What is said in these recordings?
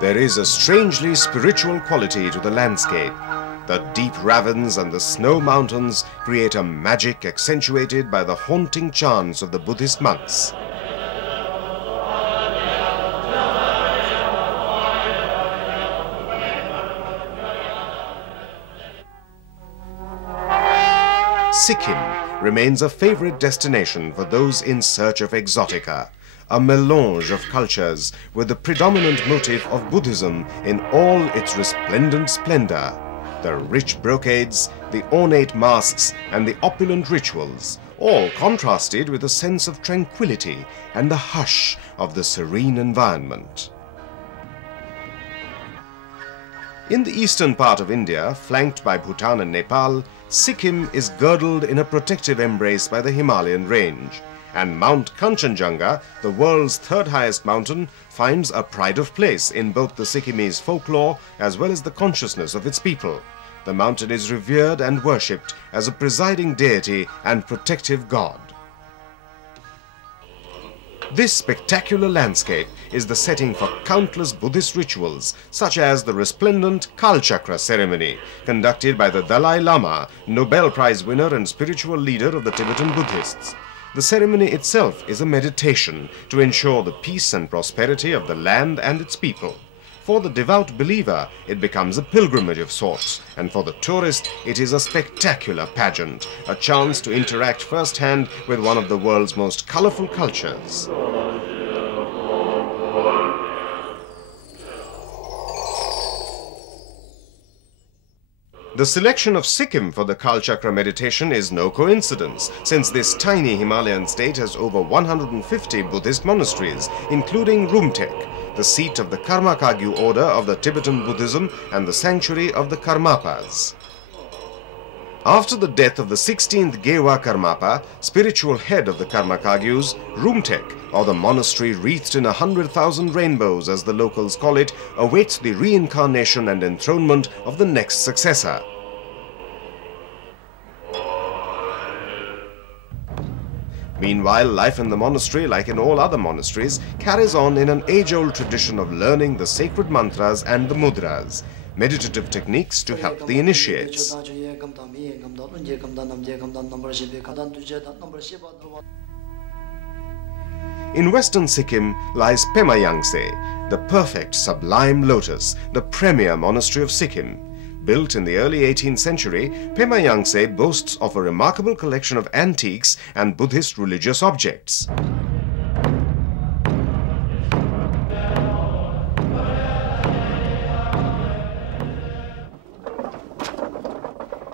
There is a strangely spiritual quality to the landscape. The deep ravines and the snow mountains create a magic accentuated by the haunting chants of the Buddhist monks. Sikkim remains a favorite destination for those in search of exotica, a melange of cultures with the predominant motif of Buddhism in all its resplendent splendor. The rich brocades, the ornate masks and the opulent rituals, all contrasted with a sense of tranquility and the hush of the serene environment. In the eastern part of India, flanked by Bhutan and Nepal, Sikkim is girdled in a protective embrace by the Himalayan range, and Mount Kanchenjunga, the world's third highest mountain, finds a pride of place in both the Sikkimese folklore as well as the consciousness of its people. The mountain is revered and worshipped as a presiding deity and protective god. This spectacular landscape is the setting for countless Buddhist rituals, such as the resplendent Kal Chakra ceremony, conducted by the Dalai Lama, Nobel Prize winner and spiritual leader of the Tibetan Buddhists. The ceremony itself is a meditation to ensure the peace and prosperity of the land and its people. For the devout believer, it becomes a pilgrimage of sorts, and for the tourist, it is a spectacular pageant, a chance to interact firsthand with one of the world's most colorful cultures. The selection of Sikkim for the Kal Chakra meditation is no coincidence, since this tiny Himalayan state has over 150 Buddhist monasteries, including Rumtek, the seat of the Karma-Kagyu order of the Tibetan Buddhism and the sanctuary of the Karmapas. After the death of the 16th Gewa Karmapa, spiritual head of the Karma-Kagyus, Rumtek, or the monastery wreathed in 100,000 rainbows as the locals call it, awaits the reincarnation and enthronement of the next successor. Meanwhile, life in the monastery, like in all other monasteries, carries on in an age-old tradition of learning the sacred mantras and the mudras, meditative techniques to help the initiates. In western Sikkim lies Pemayangtse, the perfect sublime lotus, the premier monastery of Sikkim. Built in the early 18th century, Pemayangtse boasts of a remarkable collection of antiques and Buddhist religious objects.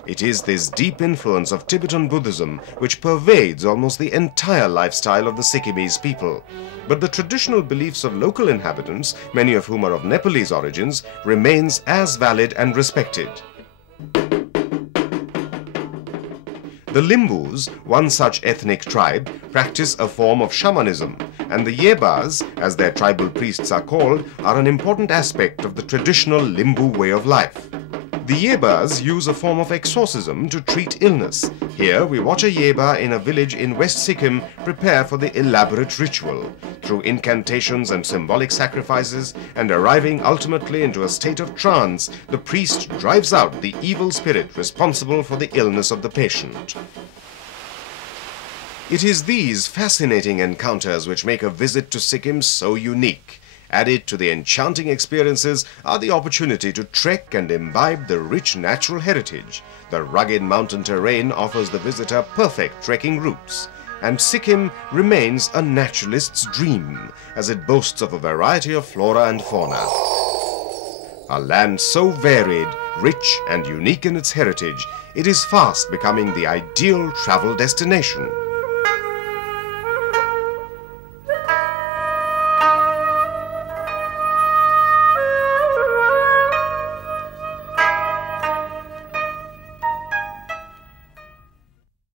It is this deep influence of Tibetan Buddhism which pervades almost the entire lifestyle of the Sikkimese people. But the traditional beliefs of local inhabitants, many of whom are of Nepalese origins, remains as valid and respected. The Limbus, one such ethnic tribe, practice a form of shamanism, and the Yebas, as their tribal priests are called, are an important aspect of the traditional Limbu way of life. The Yebas use a form of exorcism to treat illness. Here we watch a Yeba in a village in West Sikkim prepare for the elaborate ritual, through incantations and symbolic sacrifices, and arriving ultimately into a state of trance, the priest drives out the evil spirit responsible for the illness of the patient. It is these fascinating encounters which make a visit to Sikkim so unique. Added to the enchanting experiences are the opportunity to trek and imbibe the rich natural heritage. The rugged mountain terrain offers the visitor perfect trekking routes, and Sikkim remains a naturalist's dream as it boasts of a variety of flora and fauna. A land so varied, rich and unique in its heritage, it is fast becoming the ideal travel destination.